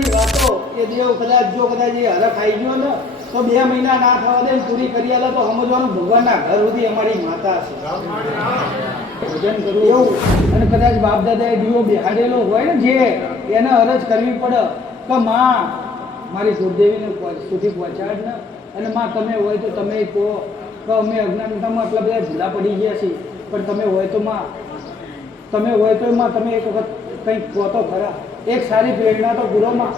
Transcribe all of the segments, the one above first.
મહિનાની વાતો એ દેવ કદાચ જો કદાચ એ હરખ આવી ગયો ને તો 2 મહિના ના થવા દે પૂરી કરી આલે તો સમજવાનું ભગવાનના ઘર સુધી અમારી માતા છે. ભજન કરવું એવું અને કદાચ બાપ દાદાએ દીવો બેહાડેલો હોય ને જે એને અરજ કરવી પડે કે માં મારી કુળદેવીને સુધી પહોંચાડ ને અને માં તમે હોય તો તમે કહો કે અમે અજ્ઞાનતામાં આટલા બધા ભૂલા પડી ગયા છીએ પણ તમે હોય તો માં તમે હોય તો માં તમે એક વખત કંઈક કહો તો ખરા. એક સારી પ્રેરણા તો પૂરો માં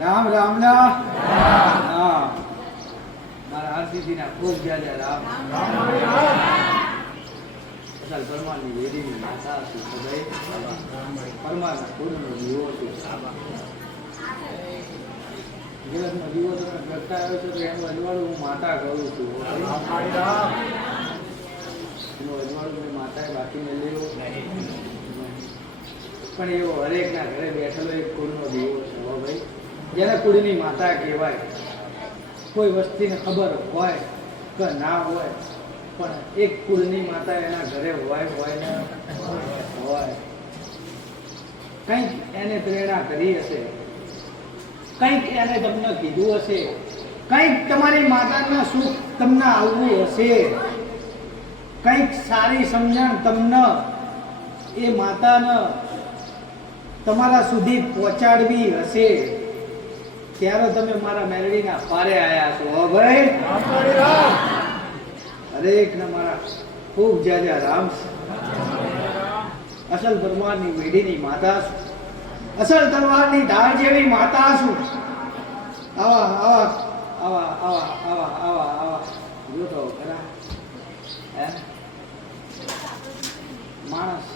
રામ રામ ના મારા હરસિદ્ધિના ખૂબ જ્યાં રામ અસલ પરમાની વેદીની માતા છું સદાય પરમાના કુળનો દીવો છું. જગતનો દીવો તમે પ્રગટા આવ્યો છો તો એનું અજવાળું હું માતા કરું છું. એનું અજવાળું મેં માતાએ બાકી મેં લેવો પણ એવો હરેકના ઘરે બેઠેલો એક કુળનો દીવો છે. હો ભાઈ જેને કુળની માતા કહેવાય. કોઈ વસ્તીને ખબર હોય કે ના હોય પણ એક કુળની માતા એના ઘરે હોય ને હોય. કંઈક એને પ્રેરણા કરી હશે, કંઈક એને તમને કીધું હશે, કંઈક તમારી માતાના સુખ તમને આવવું હશે, કંઈક સારી સમજણ તમને એ માતાને તમારા સુધી પહોંચાડવી હશે ત્યારે તમે મારા મેલડીના પારે આવ્યા છો. હો ભાઈ હરેકને મારા ખૂબ જ્યાં રામ છે. અસલ તલવારની વેડીની માતા છું, અસલ તલવારની ધાર જેવી માતા છું. આવા આવા આવા આવા આવા આવા આવા જો તો ખરા હે માણસ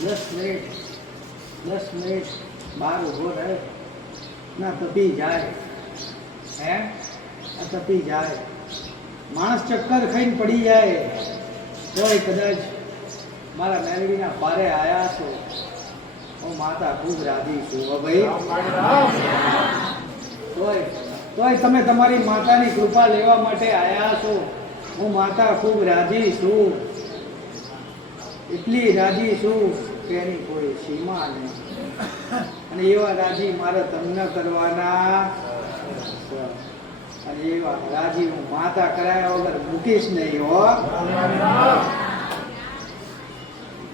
10 મિનિટ બહાર ઉભો રહે ના તપી જાય હે તપી જાય. માણસ ચક્કર ખાઈને પડી જાય તોય કદાચ મારા મેલડીના પારે આવ્યા છો. હું માતા ખૂબ રાજી છું. હો ભાઈ તોય તમે તમારી માતાની કૃપા લેવા માટે આવ્યા છો. હું માતા ખૂબ રાજી છું. એટલી રાજી છું કે એની કોઈ સીમા નહીં. અને એવા રાજી મારે તમને કરવાના અને એવા રાજી હું માતા કરાયા વગર મૂકીશ નહીં. હો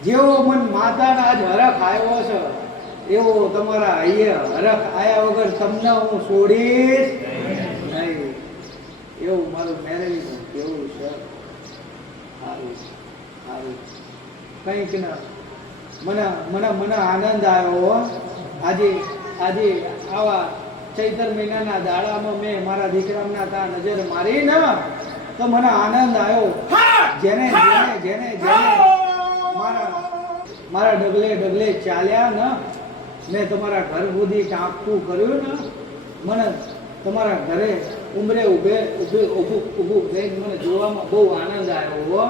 જેવો મન માતાના આજ હરખ આવ્યો છે એવો તમારા અહીંયા હરખ આવ્યા વગર તમને હું છોડીશ નહીં. એવું મારું મેરેજનું કેવું છે. સારું સારું કંઈક ના મને આનંદ આવ્યો. આજે આવા ચૈત્ર મહિનાના દાડામાં મેં મારા દીકરાના ત્યાં નજર મારી ને તો મને આનંદ આવ્યો. જેને જેને જેને જેને મારા ડગલે ચાલ્યા ને મેં તમારા ઘર સુધી ટાંકતું કર્યું ને મને તમારા ઘરે ઉંમરે ઊભું થઈને મને જોવામાં બહુ આનંદ આવ્યો.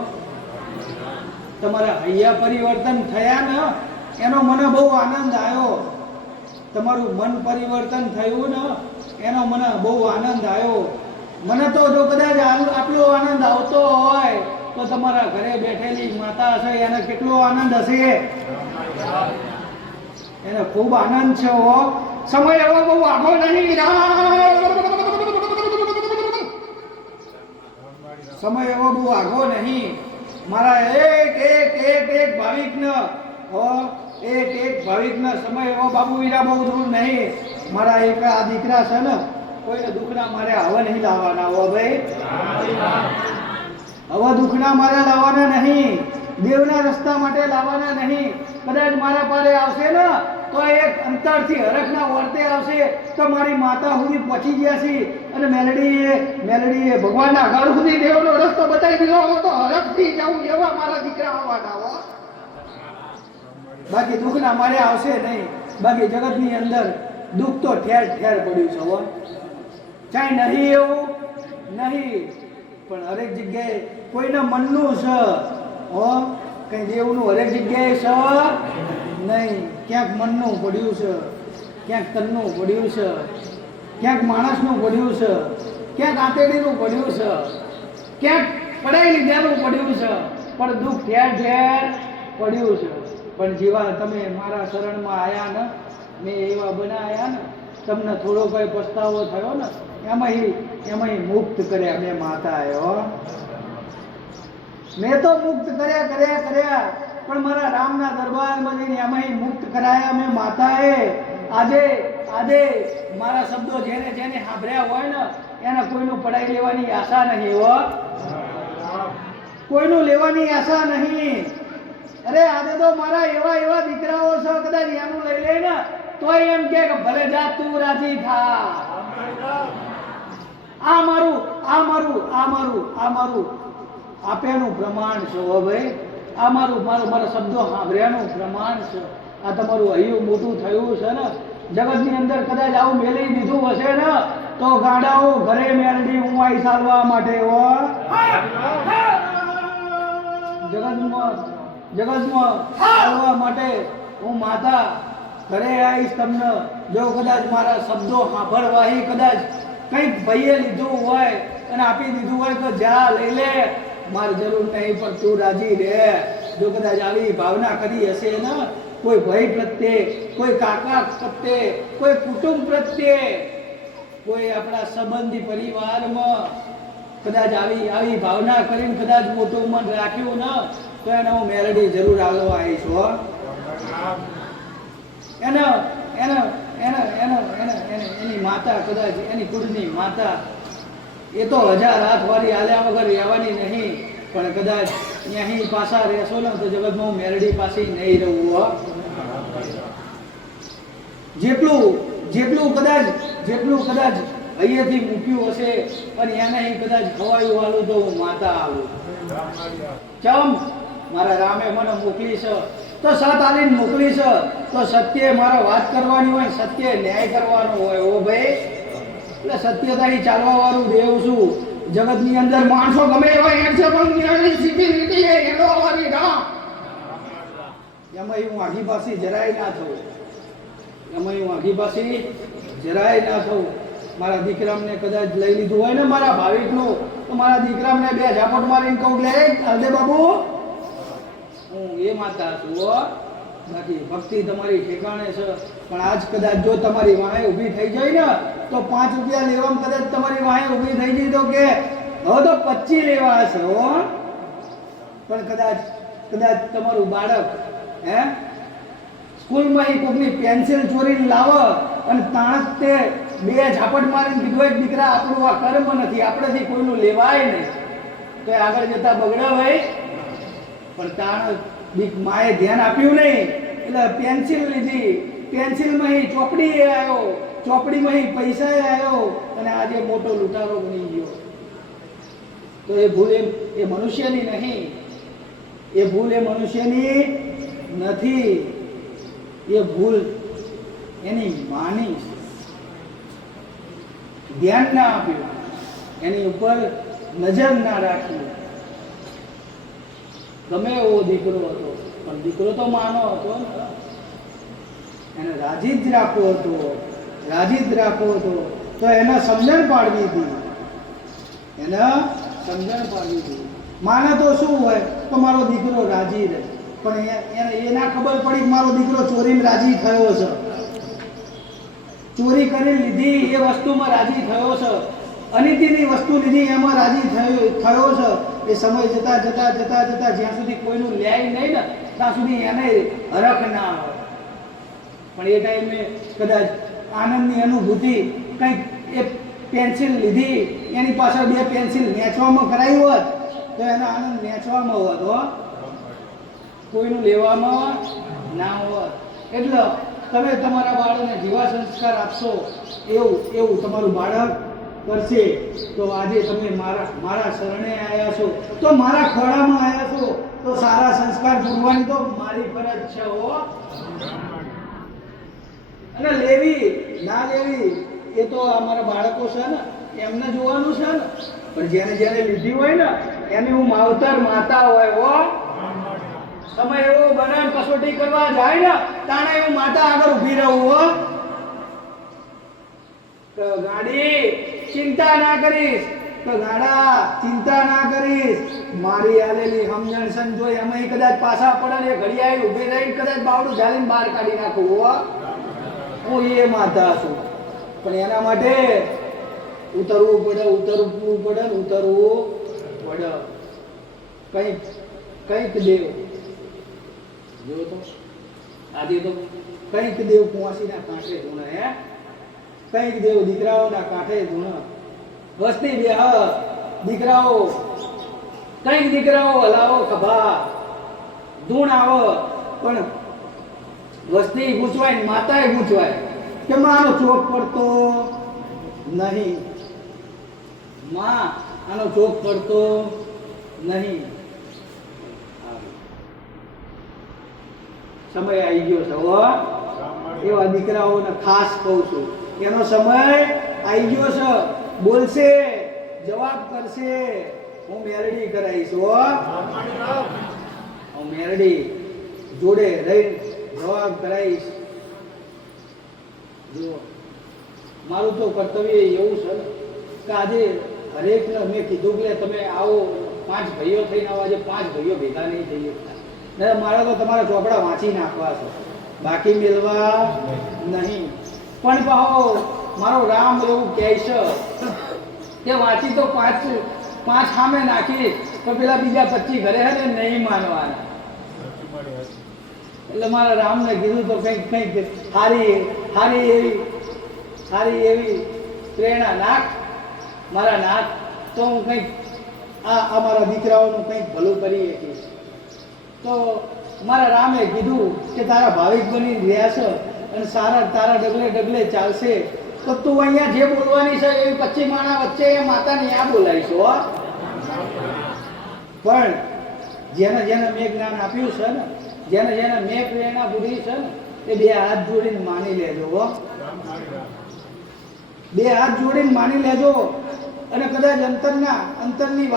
તમારા હૈયા પરિવર્તન થયા ને એનો મને બહુ આનંદ આવ્યો. તમારું મન પરિવર્તન થયું ને એનો મને બહુ આનંદ આવ્યો. મને તો જો કદાચ આટલો આનંદ આવતો હોય તો તમારા ઘરે બેઠેલી માતા હશે એને કેટલો આનંદ હશે. એને ખૂબ આનંદ છે. હો સમય એવો બહુ આગો નહીં. સમય એવો બહુ આગો નહીં. મારા એક ભાવિકને ભાવિકનો સમય એવો બાબુ વીરા બહુ દૂર નહીં. મારા એક આ દીકરા છે ને કોઈને દુઃખના મારે હવે નહીં લાવવાના. હો ભાઈ હવે દુઃખના મારે લાવવાના નહીં, દેવના રસ્તા માટે લાવવાના નહીં. કદાચ મારા પારે આવશે ને તો એક અંતરથી હરખના વર્તે આવશે તો મારી માતા સુધી પહોંચી ગયા છે અને મેલડીએ ભગવાનના ઘર સુધી દેવનો રસ્તો બતાવી દીધો તો હરખથી જાઉં એવા મારા દીકરા આવવાના. હો બાકી દુઃખના મારે આવશે નહીં. બાકી જગતની અંદર દુઃખ તો ઠેર ઠેર પડ્યું છે. હો ચાહે નહીં એવું નહીં પણ હરેક જગ્યાએ કોઈના મનનું છે હો, કઈ દેવનું હરેક જગ્યાએ છે નહીં. ક્યાંક મનનું પડ્યું છે, ક્યાંક તનનું પડ્યું છે, ક્યાંક માણસનું પડ્યું છે, ક્યાંક આંતેડીનું પડ્યું છે, ક્યાંક પડાઈ લીધાનું પડ્યું છે, પણ દુઃખ ઠેર ઠેર પડ્યું છે. પણ જેવા તમે મારા શરણમાં આવ્યા ને, મેં એવા બનાવ્યા ને, તમને થોડો કઈ પસ્તાવો થયો ને, એમાં મુક્ત કર્યા મેં માતા આવ્યો. મેં તો મુક્ત કર્યા પણ મારા રામના દરબારમાં જઈને એમાં મુક્ત કરાયા મેં માતાએ. આજે મારા શબ્દો જેને સાંભળ્યા હોય ને એને કોઈનું પડાઈ લેવાની આશા નહીં હો, કોઈનું લેવાની આશા નહીં. અરે આજે તો મારા એવા દીકરાઓ છે, કદાચ એનું લઈ લે ને તોય એમ કે ભલે જા તું રાજી થા. આ મારું આપેનું પ્રમાણ છે હો ભાઈ. આ મારા શબ્દો સાંભળ્યાનું પ્રમાણ છે. આ તમારું હૈયું મોટું થયું છે ને, જગતની અંદર કદાચ આવું મેલી દીધું હશે ને તો ગાડાઓ ઘરે મેલડી ઉમાઈ ચાલવા માટે હો. જગતમાં ચાલવા માટે હું માતા ઘરે આવીશ તમને. જો કદાચ મારા શબ્દો સાંભળવાહી કદાચ કંઈક ભાઈએ લીધું હોય અને આપી દીધું હોય તો જા લઈ લે, મારી જરૂર નહીં, પણ તું રાજી રહે. જો કદાચ આવી ભાવના કરી હશે ને કોઈ ભાઈ પ્રત્યે, કોઈ કાકા પ્રત્યે, કોઈ કુટુંબ પ્રત્યે, કોઈ આપણા સંબંધી પરિવારમાં કદાચ આવી ભાવના કરીને કદાચ મોટું મન રાખ્યું ને તો એને હું મેલડી જરૂર આવવા આવીશ હો. એની માતા કદાચ એની કુળની માતા એ તો 1000 હાથ વાળી આલ્યા વગર રહેવાની નહીં, પણ કદાચ અહીં પાછા રહેશો ને તો જગતમાં હું મેલડી પાસે નહીં રહું હો. જેટલું કદાચ અહીંયાથી મૂક્યું હશે અને એને કદાચ ખવાયું વાળું તો હું માતા આવું. ચમ મારા રામે મને મોકલી છે તો સત આલીને મોકલી છે તો સત્ય મારે વાત કરવાની હોય, સત્ય ન્યાય કરવાનો હોય ઓ ભાઈ. એટલે સત્યતાથી ચાલવા વાળું દેવ છું. જગતની અંદર માણસો ગમે એવા હેડ છે પણ એમાં હું આઘી પાછી જરાય ના થવું. મારા દીકરાને કદાચ લઈ લીધું હોય ને મારા ભાવિકનું તો મારા દીકરાને 2 ઝાપટ મારીને કહું લે હરદે બાબુ હું એ માતા છું હો. બાકી ભક્તિ તમારી ઠેકાણે છે, પણ આજ કદાચ જો તમારી વાહે ઊભી થઈ જાય ને તો 5 રૂપિયા લેવામાં કદાચ તમારી વાહે ઊભી થઈ જાય તો કે હવે તો 25 લેવા હશે હો. પણ કદાચ તમારું બાળક સ્કૂલમાં કોઈની પેન્સિલ ચોરીને લાવે અને તાણ તે 2 ઝાપટ મારીને કીધું એક દીકરા આપણું આ કર્મ નથી, આપણેથી કોઈનું લેવાય નહીં, તો આગળ જતા બગડે ભાઈ. પણ તાણ માએ ધ્યાન આપ્યું નહીં એટલે પેન્સિલ લીધી, પેન્સિલમાં ચોપડી આવ્યો, ચોપડીમાં પૈસા આવ્યો અને આજે મોટો લૂંટારો બની ગયો. તો એ ભૂલ એ મનુષ્યની નહીં, એ ભૂલ એ મનુષ્યની નથી, એ ભૂલ એની માની. ધ્યાન ના આપ્યું, એની ઉપર નજર ના રાખી. ગમે એવો દીકરો હતો પણ દીકરો તો માનો હતો ને, એને રાજી જ રાખવો હતો, તો એને સમજણ પાડવી હતી. માને તો શું હોય તો મારો દીકરો રાજી રહે, પણ એને ના ખબર પડી કે મારો દીકરો ચોરીને રાજી થયો છે, ચોરી કરી લીધી એ વસ્તુમાં રાજી થયો છે, અનિતિની વસ્તુ લીધી એમાં રાજી થયો છે. એ સમય જતા જ્યાં સુધી કોઈનું ન્યાય નહીં ને ત્યાં સુધી એને હરખ ના હોય. પણ એ ટાઈમે કદાચ આનંદની અનુભૂતિ કંઈક એ પેન્સિલ લીધી એની પાછળ 2 પેન્સિલ નેચવામાં કરાવી હોત તો એનો આનંદ નેચવામાં હોત હો, કોઈનું લેવામાં ના હોત. એટલે તમે તમારા બાળકને જેવા સંસ્કાર આપશો એવું તમારું બાળક કરશે. તો આજે તમે મારા શરણે આવ્યા છો, તો મારા ખોળામાં આવ્યા છો, તો સારા સંસ્કાર પૂરવાની તો મારી ફરજ છે હો. અને લેવી ના લેવી એ તો અમારા બાળકો છે ને એમને જોવાનું છે ને, પણ જેને લીધી હોય ને એની હું માવતર માતા હોય હો. સમય એવો બને કસોટી કરવા જાય ને તાણે હું માતા આગળ ઊભી રહું હો. તો ગાડી ચિંતા ના કરીશ, તો ગાડા ચિંતા ના કરીશ, મારી આલેલી સમજણ સંજોય અમે કદાચ પાછા પડે ને ઘડિયાળ ઊભી રહી કદાચ બાવડું ઝાલીને બહાર કાઢી નાખું હો. હું એ માતા છું, પણ એના માટે ઉતરવું પડે, ઉતરવું પડે, ઉતરવું પડે. કંઈક દેવ જો તો આજે તો કંઈક દેવ કુંવાસીના કાંઠે ધૂણે હે, કંઈક દેવ દીકરાઓના કાંઠે ધૂણે. વસ્તી બે દીકરાઓ, કંઈક દીકરાઓ હલાવો ખભા ધૂણ આવો, પણ વસ્તી ગૂંચવાય ને માતાએ ગૂંચવાય કે માનો ચોક પડતો નહીં, માં આનો ચોક પડતો નહીં. સમય આવી ગયો છે હો. એવા દીકરાઓને ખાસ કહું છું, એનો સમય આવી ગયો છે. બોલશે, જવાબ કરશે, હું મેરડી કરાવીશ હો. હું મેરડી જોડે રહી જવાબ કરાવીશ. જો મારું તો કર્તવ્ય એવું છે કે આજે હરેકને મેં કીધું કે તમે આવો, 5 ભાઈઓ થઈને આવો. આજે 5 ભાઈઓ ભેગા નહીં થઈ શકતા. મારા તો તમારા ચોપડા વાંચી નાખવા છે, બાકી મેળવા નહીં. પણ કહો મારો રામ એવું કહે છે કે વાંચી તો 5 સામે નાખી તો પેલા બીજા 25 ઘરે હે ને નહીં માનવાના. એટલે મારા રામને કીધું તો કંઈક સારી એવી પ્રેરણા નાખ મારા નાથ, તો હું કંઈક આ મારા દીકરાઓનું કંઈક ભલું કરી શકીશ. તો મારા રામે કીધું કે તારા ભાવિક બની રહ્યા છે અને તારા ડગલે ડગલે ચાલશે, તો તું અહીંયા જે બોલવાની છે એવી 25 માણા વચ્ચે એ માતાને આ બોલાવીશું. પણ જેને જેને મેં જ્ઞાન આપ્યું છે ને, જેને જેને મેં પ્રેરણા પૂરી છે ને, એ 2 હાથ જોડીને માની લેજો હો. 2 હાથ જોડીને માની લેજો. અને કદાચ અંતરની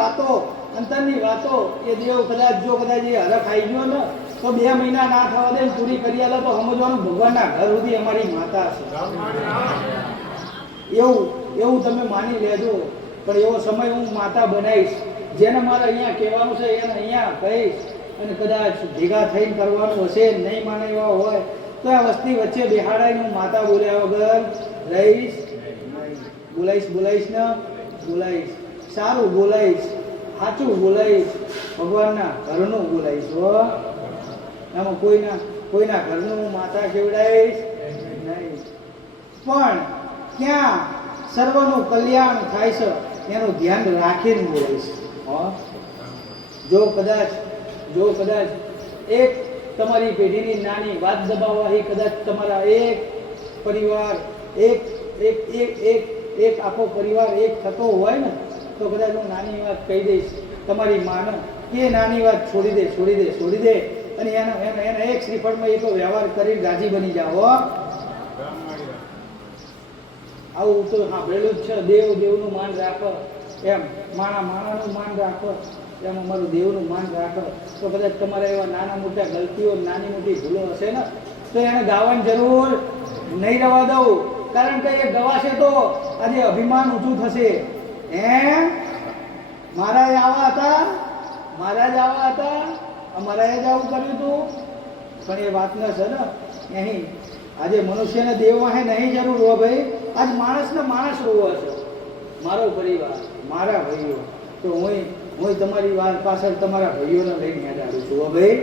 વાતો એ દેવ કદાચ જો કદાચ એ હરખ આવી ગયો ને તો 2 મહિના ના થવા દે પૂરી કરી આલે તો સમજવાનું ભગવાનના ઘર સુધી અમારી માતા છે. એવું તમે માની લેજો. પણ એવો સમય હું માતા બનાવીશ, જેને મારે અહીંયા કહેવાનું છે એને અહીંયા કહીશ. અને કદાચ ભેગા થઈને કરવાનું હશે, નહીં માને એવા હોય તો આ વસ્તી વચ્ચે બેહાડાઈને હું માતા બોલ્યા વગર રહીશ. બોલાઈશ ને બોલાઈશ, સારું બોલાઈશ, સાચું બોલાઈશ, ભગવાનના ઘરનું બોલાઈશ હો. એમાં કોઈના ઘરનું હું માતા કેવડાવીશ નહીં. પણ ક્યાં સર્વનું કલ્યાણ થાય છે એનું ધ્યાન રાખીને બોલાઈશ હો. જો કદાચ એક તમારી પેઢીની નાની વાત દબાવવાથી કદાચ તમારા એક પરિવાર એક આખો પરિવાર એક થતો હોય ને તો કદાચ હું નાની વાત કહી દઈશ તમારી માનો કે નાની વાત છોડી દે અને એના એક શ્રીફળમાં એ તો વ્યવહાર કરી રાજી બની જાઓ. આવું તો સાંભળેલું જ છે. દેવનું માન રાખો, એમ માણાનું માન રાખો, એમ અમારું દેવનું માન રાખો. તો કદાચ તમારા એવા નાના મોટા ગલતીઓ, નાની મોટી ભૂલો હશે ને તો એને ગાવાની જરૂર નહીં રહેવા દઉં. કારણ કે એ ગવાશે તો આજે અભિમાન ઊંચું થશે. મહારાજ આવા હતા, અમારાએ જ આવું કર્યું હતું. પણ એ વાત ન છે ને અહીં આજે મનુષ્યને દેવમાં હે નહીં જરૂર હો ભાઈ. આજ માણસને માણસ રોવો છે, મારો પરિવાર, મારા ભાઈઓ. તો હું તમારી વાત પાછળ તમારા ભાઈઓને લઈને યાદ આવું છું હો ભાઈ.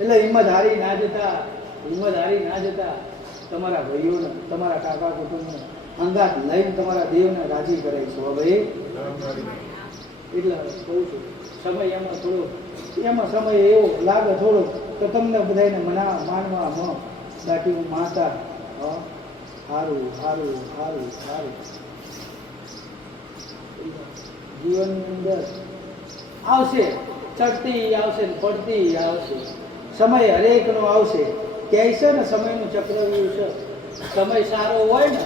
એટલે હિંમત હારી ના જતા તમારા ભાઈઓને, તમારા કાકા કુટુંબને અંગાત લઈને તમારા દેવને રાજી કરાવીશું હો ભાઈ. એટલે કહું છું સમય એમાં સમય એવો લાગે થોડો તો તમને બધાને માનવા બાકી હું માતા સારું જીવનની અંદર આવશે, ચડતી આવશે, પડતી આવશે. સમય હરેકનો આવશે. કહે છે ને સમયનું ચક્રવ્યૂહ છે. સમય સારો હોય ને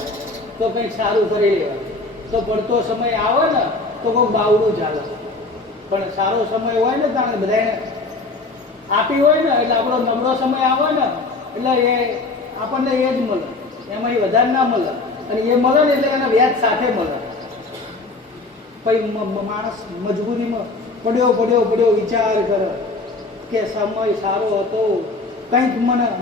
તો કંઈક સારું કરી લેવાય. તો પડતો સમય આવે ને તો કોઈ બાવડું ચાલે, પણ સારો સમય હોય ને ત્યારે બધાને આપી હોય ને એટલે આપણો નબળો સમય આવે ને એટલે એ આપણને એ જ મળે, એમાં એ વધારે ના મળે, અને એ મળે ને એટલે એના વ્યાજ સાથે મળે. પછી માણસ મજબૂરીમાં પડ્યો વિચાર કરે કે સમય સારો હતો, કંઈક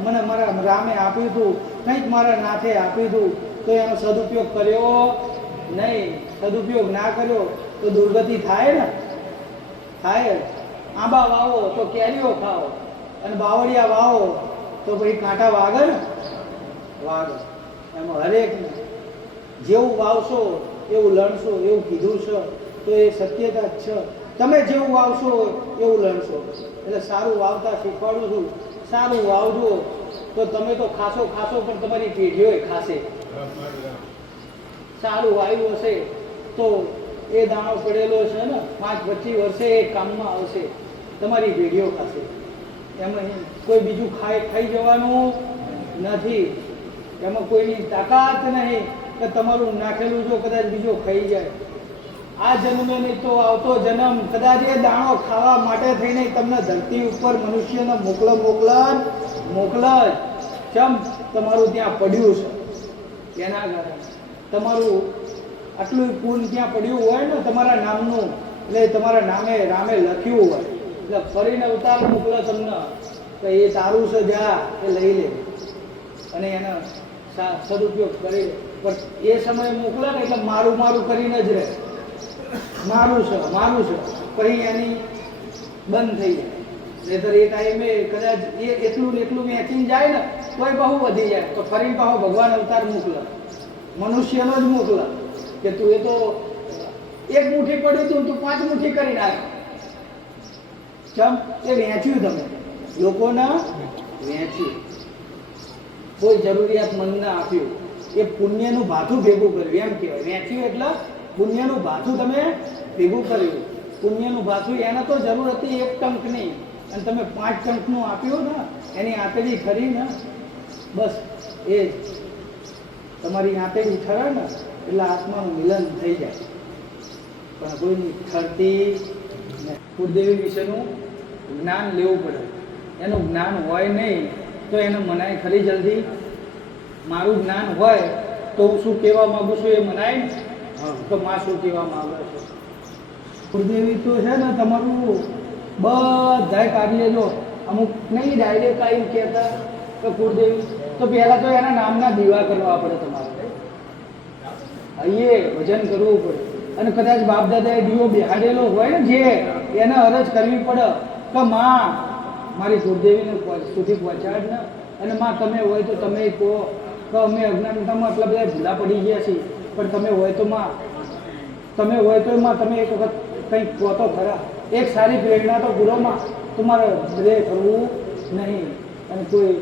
મને મારા રામે આપ્યું હતું, કંઈક મારા નાથે આપ્યું હતું, તો એનો સદુપયોગ કર્યો નહીં. સદુપયોગ ના કર્યો તો દુર્ગતિ થાય ને, થાય. આંબા વાવો તો કેરીઓ ખાઓ, અને બાવળિયા વાવો તો પછી કાંટા વાગે ને, વાગે. એમાં હરેકને જેવું વાવશો એવું લણશો, એવું કીધું છે તો એ સત્યતા જ છે. તમે જેવું વાવશો એવું લણશો. એટલે સારું વાવતા શીખવાડું છું, સારું વાવજો તો તમે તો ખાશો પણ તમારી પેઢીઓ ખાશે. સારું વાવ્યું હશે તો એ દાણો પડેલો છે ને 5-25 વર્ષે એ કામમાં આવશે, તમારી પેઢીઓ ખાશે. એમાં કોઈ બીજું ખાઈ જવાનું નથી, એમાં કોઈની તાકાત નહીં કે તમારું નાખેલું જો કદાચ બીજો ખાઈ જાય. આ જન્મે નહીં તો આવતો જન્મ કદાચ એ દાણો ખાવા માટે થઈને તમને ધરતી ઉપર મનુષ્યને મોકલ જ ચમ તમારું ત્યાં પડ્યું છે. એના કારણે તમારું આટલું પૂન ત્યાં પડ્યું હોય ને તમારા નામનું, એટલે તમારા નામે રામે લખ્યું હોય, એટલે ફરીને અવતાર મોકલો તમને તો એ તારું છે, જા એ લઈ લે અને એનો સદુપયોગ કરી લે. પણ એ સમય મોકલે ને એટલે મારું કરીને જ રહે, મારું છે પછી એની બંધ થઈ જાય. નહીતર એ ટાઈમે કદાચ એ એટલું વેચીને જાય ને તોય બહુ વધી જાય, તો ફરીને પાછો ભગવાન અવતાર મોકલે, મનુષ્યનો જ મોકલે કે તું એ તો 1 મુઠ્ઠી પડ્યું તું 5 મુઠ્ઠી કરી નાખ. ચમ એ વેચ્યું, તમે લોકોને વેચ્યું, કોઈ જરૂરિયાતમંદને આપ્યું, એ પુણ્યનું ભાથું ભેગું કર્યું એમ કહેવાય. વેચ્યું એટલે પુણ્યનું ભાથું તમે ભેગું કર્યું. પુણ્યનું ભાથું એને તો જરૂર હતી 1 ટંકની, અને તમે 5 ટંકનું આપ્યું ને, એની આંતેડી ખરી ને, બસ એ તમારી આંતેડી ખરે ને એટલે આત્માનું મિલન થઈ જાય. પણ કોઈની ખરતી કુળદેવી વિશેનું જ્ઞાન લેવું પડે. એનું જ્ઞાન હોય નહીં તો એને મનાય ખરી જલ્દી. મારું જ્ઞાન હોય તો હું શું કહેવા માગું છું એ મનાય ને, તો માં શું કહેવા માંગે છે. કુળદેવી તો છે ને તમારું બધા કાર્ય જો અમુક નહીં ડાયરેક્ટ કાંઈ કહેતા કે કુળદેવી, તો પહેલાં તો એના નામના દીવા કરવા પડે તમારે, અહીંયા ભજન કરવું પડે. અને કદાચ બાપ દાદાએ દીવો બેહાડેલો હોય ને જે એને અરજ કરવી પડે કે માં મારી કુળદેવીને સુધી પહોંચાડ ને, અને માં તમે હોય તો તમે કહો કે અમે અજ્ઞાનતામાં આટલા બધા ભૂલા પડી ગયા છીએ, પણ તમે હોય તો માં તમે એક વખત કંઈક કહો તો ખરા. એક સારી પ્રેરણા તો પૂરોમાં તમારે બધે કરવું નહીં. અને કોઈ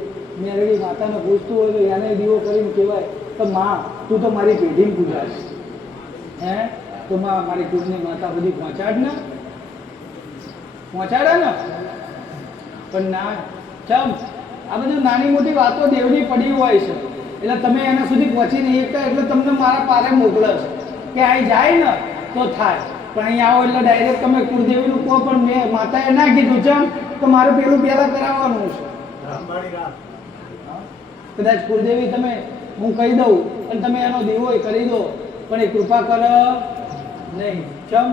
મેરડી માતાને પૂછતું હોય તો એને દીવો કરીને કહેવાય તો માં તું તો મારી પેઢીને પૂજાશ, હે તો માં મારી કુળની માતા બધી પહોંચાડે ને. પણ ના ચમ આ બધું નાની મોટી વાતો દેવની પડી હોય છે, એટલે તમે એના સુધી પહોંચી નહીં એકતા, એટલે તમને મારા પારે મોકલે છે કે અહીં જાય ને તો થાય. પણ અહીં આવો એટલે ડાયરેક્ટ તમે કુળદેવીનું કહો, પણ મેં માતાએ ના કીધું ચમ તો મારે પેલું પહેલાં કરાવવાનું છે. કદાચ કુળદેવી તમે હું કહી દઉં અને તમે એનો દીવો કરી દો, પણ એ કૃપા કર નહીં. ચમ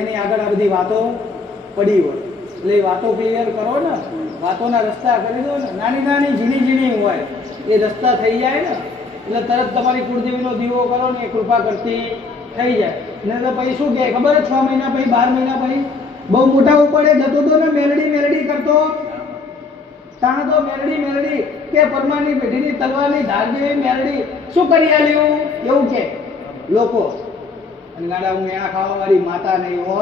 એની આગળ આ બધી વાતો પડી હોય, એટલે એ વાતો ક્લિયર કરો ને, વાતોના રસ્તા કરી દો ને. નાની ઝીણી હોય એ રસ્તા થઈ જાય ને એટલે તરત તમારી કુળદેવીનો દીવો કરો ને એ કૃપા કરતી થઈ જાય. ને તો પછી શું કહે ખબર 6 મહિના પછી 12 મહિના પછી બહુ મોટા ઉપડે જતો હતો ને, મેલડી કરતો તાણ તો મેલડી કે પરમાની પેઢીની તલવારની ધાર જેવી મેલડી શું કરી આલ્યું એવું કે લોકો. અને ગાડા હું એના ખાવાવાળી માતા નહીં હો.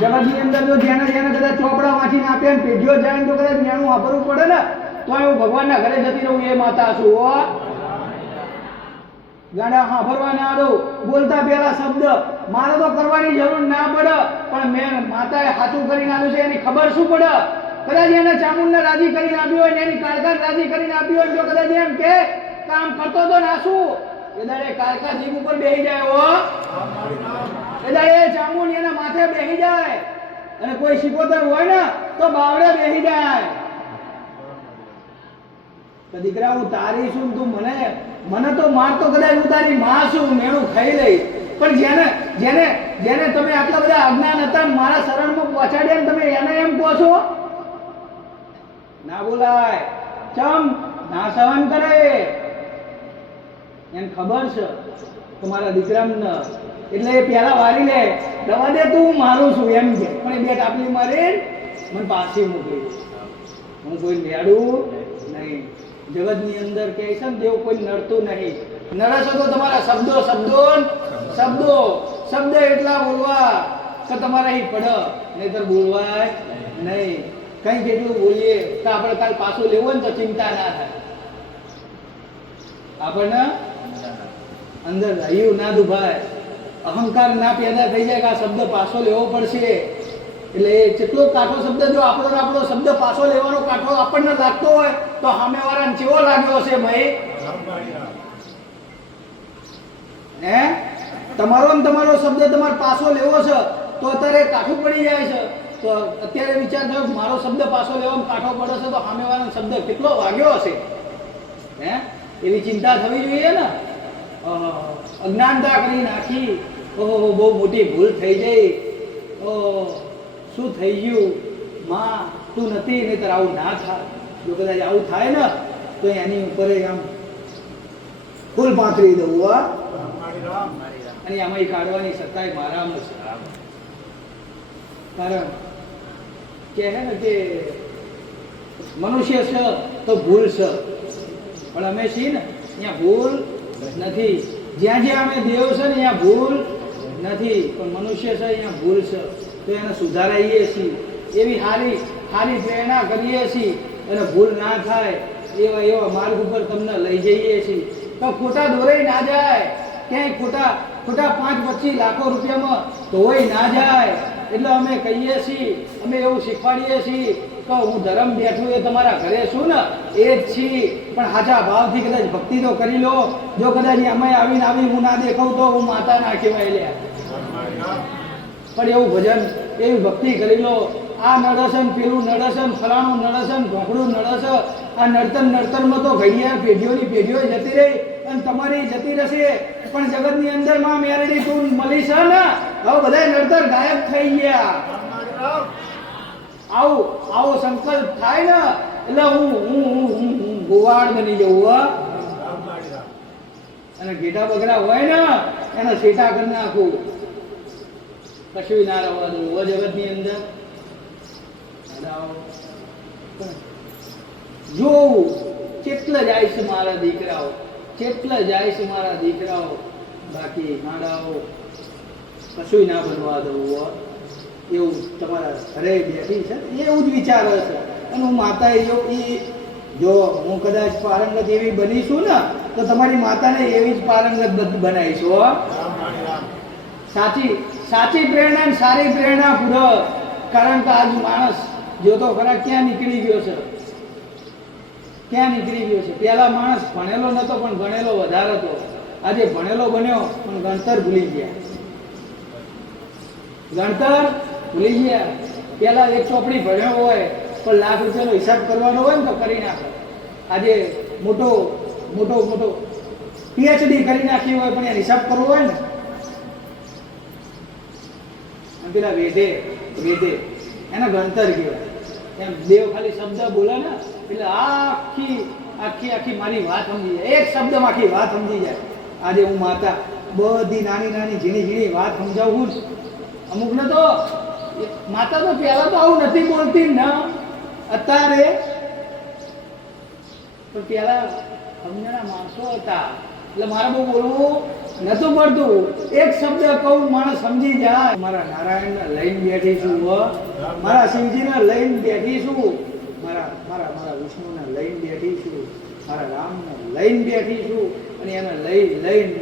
જગતની અંદર જો જેને કદાચ ચોપડા વાંચીને આપ્યા ને પેઢીઓ જાય ને તો કદાચ જ્ઞાનું વાપરવું પડે ને, તો હું ભગવાનના ઘરે જતી રહું એ માતા છું હો. ગાડા સાંભળવા ના દઉં, બોલતા પેલા શબ્દ મારે તો કરવાની જરૂર ના પડે, પણ મેં માતાએ સાચું કરીને આપ્યું છે એની ખબર શું પડે. કદાચ એને ચામુંડને રાજી કરીને આપ્યું હોય ને એની કાળકાને રાજી કરીને આપ્યું હોય, જો કદાચ એમ કે કામ કરતો તો નાસું એ દાડે કારકા જીભ ઉપર બેહી જાય હો, એ દાડે ચામુંડ એના માથે બેહી જાય, અને કોઈ શિકોતર હોય ને તો બાવડે બેહી જાય. તો દીકરા હું તારી છું, તું મને તો માર તો કદાચ હું તારી માં છું, મેણું ખાઈ લઈ, પણ જેને જેને જેને તમે આટલા બધા અજ્ઞાન હતા મારા શરણમાં પહોંચાડ્યા ને તમે એને એમ કહો છો? ના બોલાય. ચમ ના સહન કરે, એને ખબર છે તમારા દીકરાને, એટલે એ પેલા વારી લે, દવા દે તું મારું છું એમ કે, પણ એ બે ટાપલી મારી મને પાછી મોકલી. હું કોઈ લેડું નહીં. જગતની અંદર કહે છે ને દેવ કોઈ નડતું નહીં. નડે છે તો તમારા શબ્દ એટલા બોલવા કે તમારા અહીં પડ, નહીતર બોલવાય નહીં. કઈ કેટલું બોલીએ તો આપણે કાલ પાછું લેવું ને તો ચિંતા ના થાય. આપણને અંદર રહ્યું ના દુભાય, અહંકાર ના પેદા થઈ જાય કે આ શબ્દ પાછો લેવો પડશે. એટલે જેટલો કાઠો શબ્દ જો આપણો શબ્દ પાછો લેવાનો કાઠો આપણને લાગતો હોય તો સામેવાળાને કેવો લાગ્યો હશે ભાઈ? હે તમારો શબ્દ તમારે પાછો લેવો છે તો અત્યારે કાઠું પડી જાય છે. તો અત્યારે વિચાર થયો મારો શબ્દ પાછો લેવામાં કાઠો પડે છે તો સામેવાળાનો શબ્દ કેટલો વાગ્યો હશે? હે એવી ચિંતા થવી જોઈએ ને. અજ્ઞાનતા કરી નાખી, ઓહો બહુ મોટી ભૂલ થઈ ગઈ, શું થઈ ગયું માં તું નથી, નહીતર આવું ના થાય. જો કદાચ આવું થાય ને તો એની ઉપર આમ ફૂલ પાથરી દઉં, અને આમાં કાઢવાની સત્તાય મારામાં છે. કારણ કે હે ને કે મનુષ્ય છે તો ભૂલ છે, પણ અમે છીએ ને અહીંયા ભૂલ નથી. જ્યાં જ્યાં અમે દેવ છે ને અહીંયા ભૂલ નથી, પણ મનુષ્ય છે અહીંયા ભૂલ છે. તો એને સુધારાઈએ છીએ, એવી સારી પ્રેરણા કરીએ છીએ, અને ભૂલ ના થાય એવા માર્ગ ઉપર તમને લઈ જઈએ છીએ. તો ખોટા દોરાઈ ના જાય, ક્યાંય ખોટા 5-25 લાખો રૂપિયામાં ધોવાઈ ના જાય. એટલે અમે કહીએ છીએ, અમે એવું શીખવાડીએ છીએ કે હું ધર્મ બેઠું એ તમારા ઘરે છું ને એ જ છીએ, પણ સાચા ભાવથી કદાચ ભક્તિ તો કરી લો. જો કદાચ અમે આવી હું ના દેખાવ તો હું માતા ના કહેવાય લે, પણ એવું ભજન એવી ભક્તિ કરી લો. આ નડસન પેલું નડસન ફલાણું નડસન ઢોકળું નડસ, આ નડતરમાં તો ઘડિયાળ પેઢીઓની પેઢીઓ જતી રહી અને તમારી જતી રહેશે. પણ જગતની અંદર માં મેરડી તું મળી છે ને, હવે બધા નડતર ગાયબ થઈ ગયા. આવો સંકલ્પ થાય ને એટલે હું ગોવાળ બની જવું, અને ઘેટા બગડા હોય ને એને સેટા કરી નાખું, કશું ના રહેવા દઉં જગતની અંદર. જોવું કેટલા જાય છે મારા દીકરાઓ, બાકી માડાઓ કશું ના બનવા દઉં. એવું તમારા ઘરે બેઠી છે એવું જ વિચારે છે. અને હું માતા જો હું કદાચ પારંગત એવી બનીશું ને તો તમારી માતાને એવી જ પારંગત બનાવીશું. સાચી પ્રેરણા, સારી પ્રેરણા પૂરક. કારણ કે આજ માણસ જોતો ખરા ક્યાં નીકળી ગયો છે. પેલા માણસ ભણેલો નતો પણ ગણેલો વધારે હતો. આજે ભણેલો બન્યો પણ ગણતર ભૂલી ગયા. પેલા એક ચોપડી ભણ્યો હોય પણ લાખ રૂપિયાનો હિસાબ કરવાનો હોય ને તો કરી નાખે. આજે મોટો PhD કરી નાખી હોય પણ એ હિસાબ કરવો હોય ને, પેલા વેદે એને ગણતર કહેવાય. એમ દેવ ખાલી શબ્દ બોલે ને એટલે આખી મારી વાત સમજી જાય, એક શબ્દમાં આખી વાત સમજી જાય. આજે હું માતા બધી નાની ઝીણી વાત સમજાવું છું. અમુકને તો માતા તો પહેલા તો આવું નથી બોલતી ને અત્યારે, પણ પહેલા સમજણા માણસો હતા એટલે મારે બહુ બોલવું નતું પડતું. એક શબ્દ કહું માણસ સમજી જાય. મારા નારાયણને લઈને બેઠી છું, મારા શિવજીને લઈને બેઠી છું, મારા વિષ્ણુને લઈને બેઠી છું, મારા રામને લઈને બેઠી છું, અને એને લઈને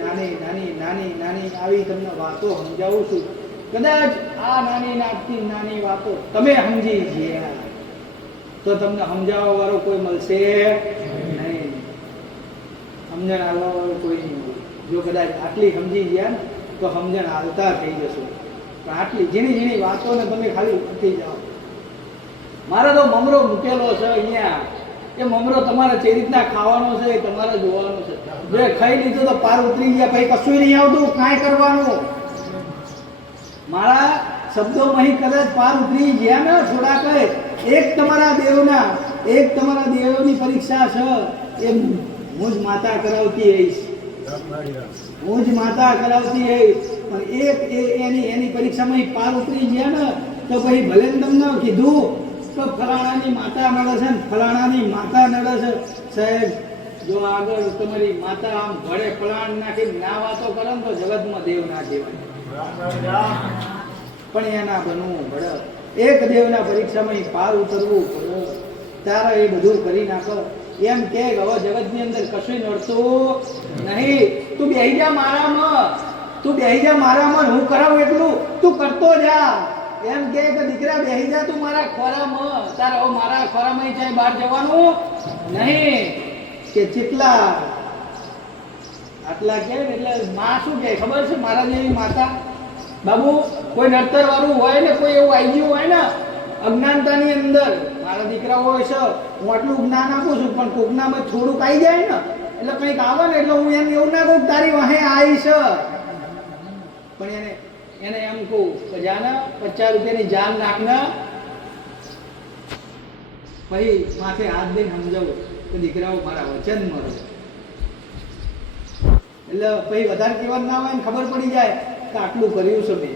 નાની આવી તમને વાતો સમજાવું છું. કદાચ આ નાની વાતો તમે સમજી ગયા તો તમને સમજાવવા વાળો કોઈ મળશે નહીં, સમજણ આવવા વાળો કોઈ નહીં. જો કદાચ આટલી સમજી ગયા ને તો સમજણ હાલતા થઈ જશો. પણ આટલી ઝીણી ઝીણી વાતોને તમે ખાલી ઉઠી જાઓ. મારે તો મમરો મૂકેલો છે અહીંયા, એ મમરો તમારે જે રીતના ખાવાનો છે એ તમારે જોવાનો છે. જે ખાઈ લીધું તો પાર ઉતરી ગયા પછી કશું નહીં આવતું, કાંઈ કરવાનું. મારા શબ્દોમાં કદાચ પાર ઉતરી ગયા ને થોડા કહે, એક તમારા દેવની પરીક્ષા છે એ હું જ માતા કરાવતી રહીશ, હું જ માતા કરાવતી રહીશ. પણ એની પરીક્ષામાં પાર ઉતરી ગયા ને તો પછી ભલે તમને કીધું તો ફલાણાની માતા નડે છે ને ફલાણાની માતા નડે છે. સાહેબ જો આગળ તમારી માતા આમ ઘડે ફલાણ નાખી ના વાતો કરે ને તો જગતમાં દેવ ના કહેવાય. પણ એના બનવું પડે, એક દેવના પરીક્ષામાં પાર ઉતરવું પડે, ત્યારે એ બધું કરી નાખો. એમ કે હવે જગતની અંદર કશું નડતું નહીં. તું બેહી જા મારામાં, હું કરાવું એટલું તું કરતો જા. એમ કે દીકરા બેહી જા તું મારા ખોરામાં, તારે હવે મારા ખોરામાં જાય બહાર જવાનું નહીં. કે કેટલા આટલા કે એટલે માં શું કે ખબર છે, મારા જેવી માતા બાબુ કોઈ નડતર વાળું હોય ને, કોઈ એવું આવી ગયું હોય ને અજ્ઞાનતાની અંદર, મારા દીકરા હોય છે હું આટલું જ્ઞાન આપું છું પણ કોકનામાં થોડુંક આવી જાય ને એટલે કંઈક આવે ને એટલે હું એમ એવું ના કહું તારી વાહે આવી છે. પણ એને એમ કહું કે જાના 50 રૂપિયાની જાન નાખને, પછી માથે હાથ દઈને સમજાવું કે દીકરાઓ મારા વચન મળે. એટલે પછી વધારે કહેવાનું ના હોય ને ખબર પડી જાય કે આટલું કર્યું છે મેં.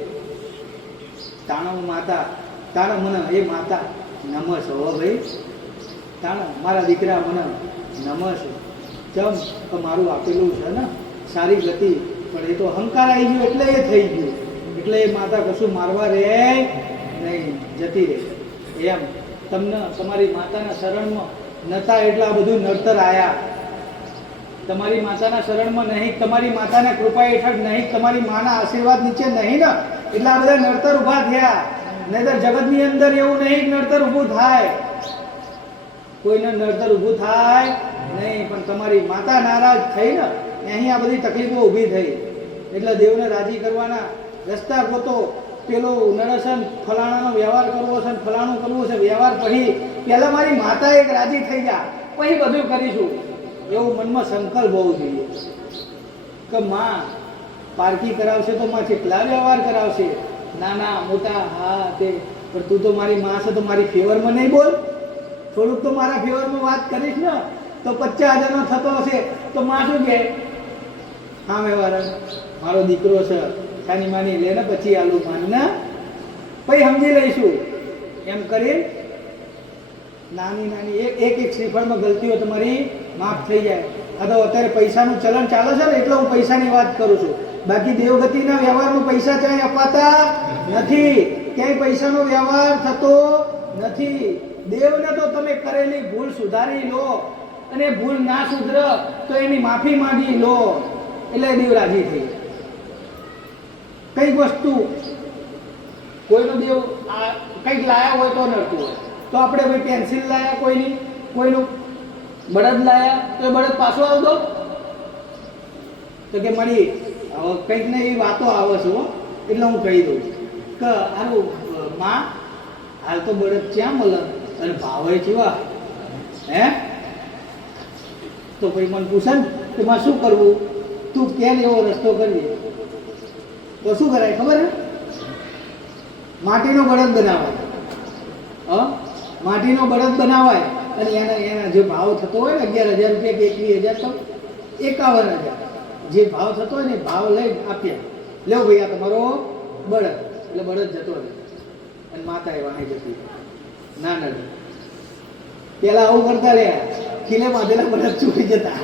તાણા માતા તાણા મને એ માતા નમસ હો ભાઈ, તાણા મારા દીકરા મને નમસ ચમ તો મારું આપેલું છે ને સારી ગતિ. પણ એ તો અહંકાર આવી ગયો એટલે એ થઈ ગયું, એટલે એ માતા કશું મારવા રહે નહીં, જતી રહે. એમ તમને તમારી માતાના શરણમાં નતા એટલા બધું નડતર આયા. તમારી માતાના શરણમાં નહીં, તમારી માતાના કૃપા હેઠળ નહીં, તમારી માના આશીર્વાદ નીચે નહીં ને એટલા બધા નડતર ઊભા થયા. નહીતર જગતની અંદર એવું નહીં નડતર ઊભું થાય, કોઈને નડતર ઊભું થાય નહીં. પણ તમારી માતા નારાજ થઈ ને અહીં આ બધી તકલીફો ઊભી થઈ. એટલે દેવને રાજી કરવાના રસ્તા ગોતો. પેલો નડસન ફલાણાનો વ્યવહાર કરવો છે, ફલાણું કરવું છે વ્યવહાર, પછી પહેલાં મારી માતા એક રાજી થઈ જા પછી બધું કરીશું, એવું મનમાં સંકલ્પ હોવું જોઈએ. કે માં પારકી કરાવશે તો માં કેટલા વ્યવહાર કરાવશે, નાના મોટા હા તે, પણ તું તો મારી માં છે તો મારી ફેવરમાં નહીં બોલ, થોડુંક તો મારા ફેવરમાં વાત કરીશ ને તો 50,000 થતો હશે તો માં શું કહે, હા વ્યવહાર મારો દીકરો છે ખાની માની લે ને પછી આલુ માનને પછી સમજી લઈશું. એમ કરી નાની એક શ્રીફળમાં ગલતીઓ તમારી માફ થઈ જાય. આ તો અત્યારે પૈસાનું ચલણ ચાલે છે ને એટલે હું પૈસાની વાત કરું છું. બાકી દેવગતિના વ્યવહારમાં પૈસા ક્યાંય અપાતા નથી, ક્યાંય પૈસાનો વ્યવહાર થતો નથી. દેવને તો તમે કરેલી ભૂલ સુધારી લો, અને ભૂલ ના સુધરે તો એની માફી માંગી લો એટલે દેવ રાજી થઈ. કઈક વસ્તુ કોઈનો દેવ કંઈક લાયા હોય તો નડતું હોય તો આપણે ભાઈ પેન્સિલ લાયા, કોઈનું બળદ લાયા તો એ બળદ પાછો આવતો તો કે મળી હવે કંઈક ને એવી વાતો આવે છે એટલે હું કહી દઉં કે હારું માં હાલ તો બળદ ક્યાં મળે અને ભાવે કેવા હે, તો પછી મને પૂછે ને કે માં શું કરવું, તું કેમ એવો રસ્તો કરીએ તો શું કરાય ખબર હે, માટીનો બળદ બનાવાય. માટીનો બળદ બનાવાય અને એના જે ભાવ થતો હોય ને 11,000 રૂપિયા કે 21,000 તો 51,000 જે ભાવ થતો હોય ને ભાવ લઈ આપ્યા, લેવો ભાઈ આ તમારો બળદ, એટલે બળદ જતો રહે અને માતા એ વાહે જતી ના નડે. પેલા આવું કરતા રહ્યા, ખીલે બાંધેલા બળદ ચોરી જતા,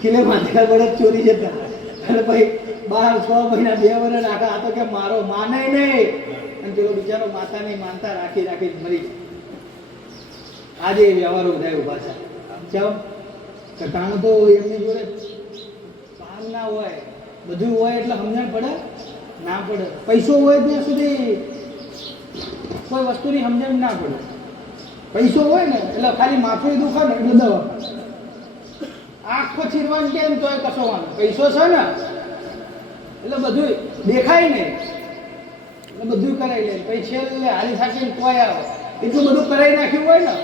ખીલે બાંધેલા બળદ ચોરી જતા અને પછી 12-6 મહિના 2 વર્ષ આખા આ તો કે મારો માને નહીં, અને પેલો બિચારો માતાની માનતા રાખી મરી. આજે એ વ્યવહારો બધા ઉભા છે. ચમ કટાણું તો એમની જોડે પાન ના હોય, બધું હોય એટલે સમજણ પડે ના પડે. પૈસો હોય ત્યાં સુધી કોઈ વસ્તુની સમજણ ના પડે. પૈસો હોય ને એટલે ખાલી માથું દુખે ને એટલે દવા આંખો છીનવાનું કેમ તોય કશો વાંધો પૈસો છે ને એટલે બધું દેખાય નહીં એટલે બધું કરાવી લે પછી છેલ્લે હાલી થાકીને કોઈ આવે એટલું બધું કરાવી નાખ્યું હોય ને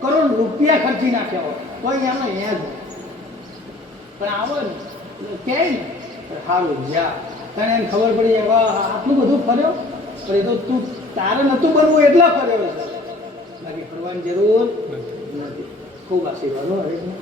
કરોડ રૂપિયા ખર્ચી નાખ્યા હોય તો આનો યાદ પણ આવો ને એટલે ક્યાંય ને સારું જ્યાં તને એને ખબર પડી જાય આટલું બધું ફર્યો પણ એ તો તું તારે નહોતું બનવું એટલા ફર્યો હતો બાકી ફરવાની જરૂર નથી ખૂબ આશીર્વાદ હો હરેકને